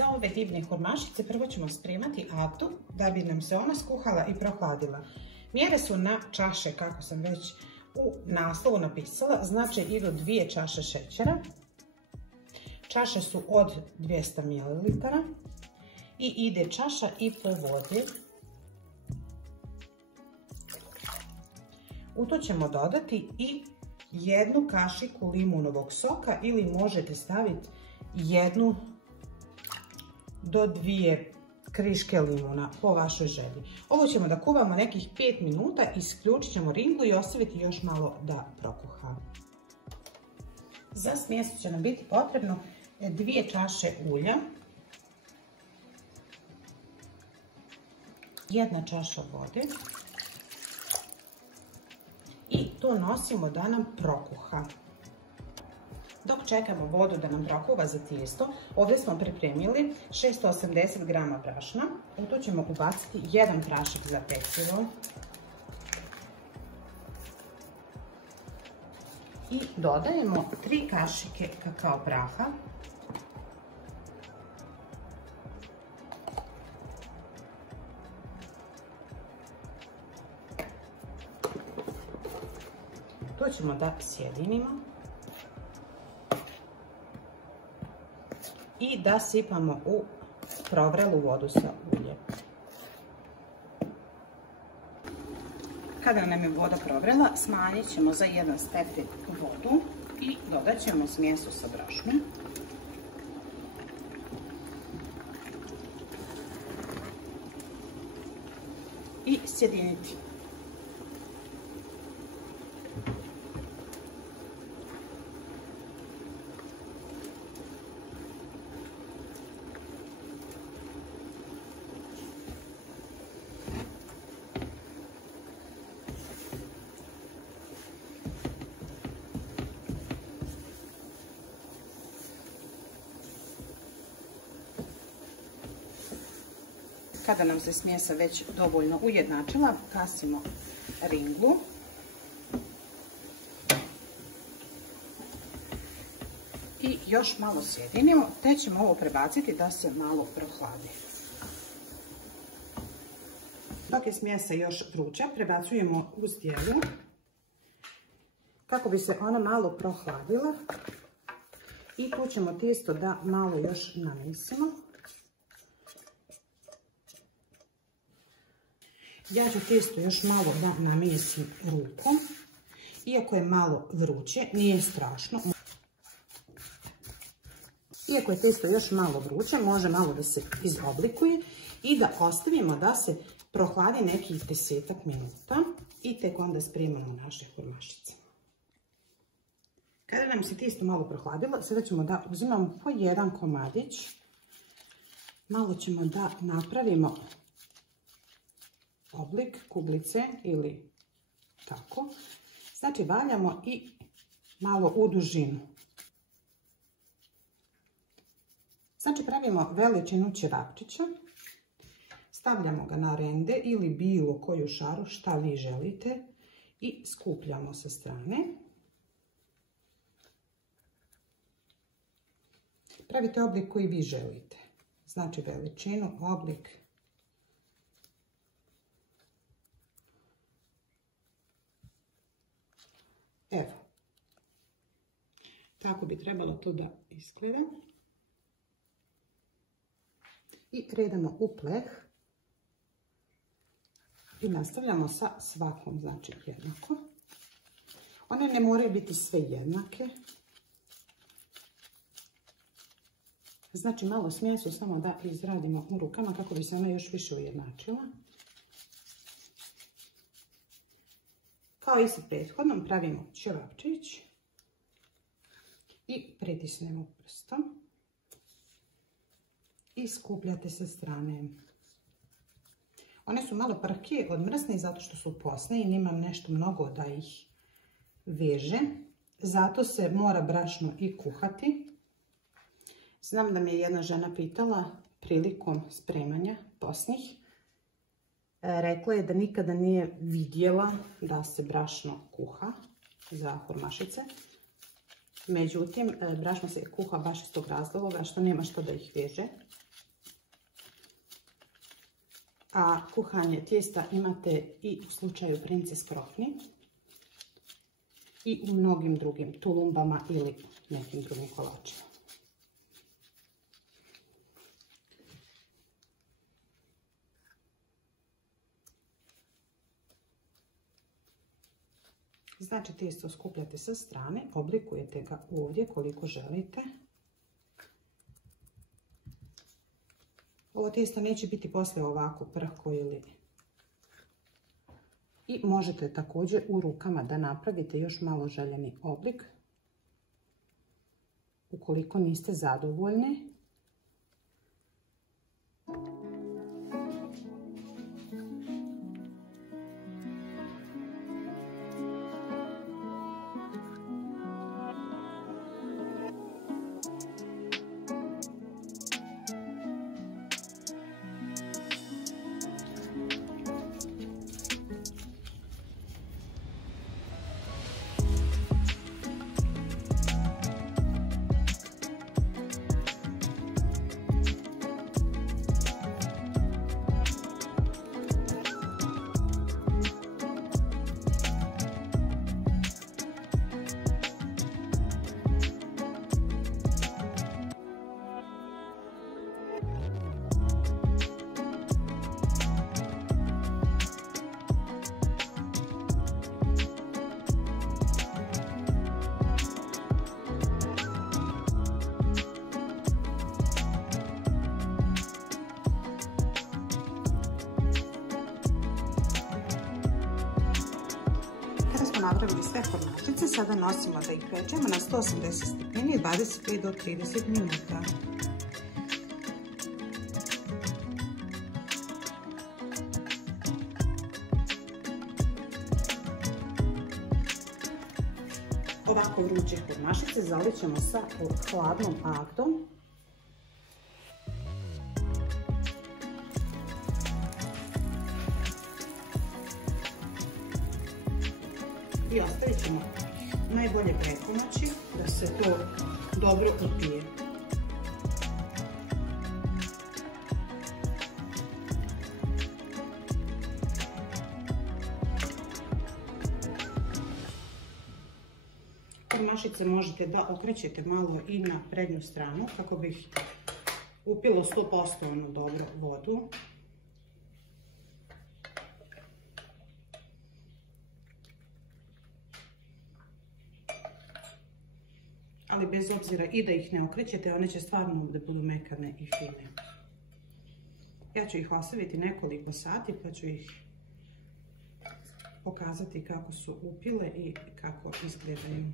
Za ove divne hurmašice prvo ćemo spremati aktu da bi nam se ona skuhala i prohladila. Mjere su na čaše, kako sam već u naslovu napisala, znači idu 2 čaše šećera. Čaše su od 200 ml i ide čaša i po vode. U to ćemo dodati i 1 kašiku limunovog soka ili možete staviti 1 do 2 kriške limuna po vašoj želji. Ovo ćemo da kuvamo nekih 5 minuta, isključit ćemo ringlu i ostaviti još malo da prokuha. Za smjesu će nam biti potrebno 2 čaše ulja, 1 čaša vode i to nosimo da nam prokuha. Dok čekamo vodu da nam prokuva za tijesto, ovdje smo pripremili 680 g brašna. U to ćemo ubaciti 1 prašak za pecivo i dodajemo 3 kašike kakao praha, to ćemo da sjedinimo i da sipamo u provrelu vodu sa uljem. Kada nam je voda provrela, smanjit ćemo za 1 stepen vodu i dodat ćemo smjesu sa brašnom. I sjediniti. Kada nam se smjesa već dovoljno ujednačila, kasimo ringlu i još malo sjedinimo, te ćemo ovo prebaciti da se malo prohladi. Dok je smjesa još vruća, prebacujemo u zdjelu kako bi se ona malo prohladila i tu ćemo tijesto da malo još namjesimo. Ja ću tijesto još malo da namjesim rukom. Iako je malo vruće, nije strašno. Iako je tijesto još malo vruće, može malo da se izoblikuje i da ostavimo da se prohladi nekih 10 minuta i tek onda spremamo naše hurmašice. Kada nam se tijesto malo prohladilo, sada ćemo da uzimamo po 1 komadić. Malo ćemo da napravimo oblik kuglice ili tako. Znači valjamo i malo u dužinu. Znači pravimo veličinu ćevapčića. Stavljamo ga na rende ili bilo koju šaru, šta vi želite, i skupljamo sa strane. Pravite oblik koji vi želite. Znači veličinu, oblik. Evo, tako bi trebalo to da izgleda. I redamo u pleh i nastavljamo sa svakom, znači jednako. One ne moraju biti sve jednake. Znači malo smjesu samo da izradimo u rukama kako bi se ona još više ujednačila. Kao i sa prethodnom pravimo ćevapčić i pritisnemo prstom i skupljate sa strane. One su malo prke od mrsne zato što su posne i nemam nešto mnogo da ih veže. Zato se mora brašno i kuhati. Znam da mi je jedna žena pitala prilikom spremanja posnih. Rekla je da nikada nije vidjela da se brašno kuha za hurmašice. Međutim, brašno se kuha baš iz tog razloga što nema što da ih veže. A kuhanje tijesta imate i u slučaju Princes Krofni i u mnogim drugim tulumbama ili nekim drugim kolačima. Znači tijesto skupljate sa strane, oblikujete ga ovdje koliko želite. Ovo tijesto neće biti poslije ovako prhko ili... I možete također u rukama da napravite još malo željeni oblik. Ukoliko niste zadovoljni. Napravili sve formačice, sada nosimo da ih pečemo na 180 stepeni 25 do 30 minuta. Ovako vruće formačice zalićemo sa hladnom agdom. I ostavit ćemo najbolje preko noći da se to dobro upije. Formašice možete da okrećete malo i na prednju stranu kako bi upilo 100% dobro vodu. Ali bez obzira i da ih ne okrećete, one će stvarno da budu mekane i fine. Ja ću ih ostaviti nekoliko sati pa ću ih pokazati kako su upile i kako izgledaju.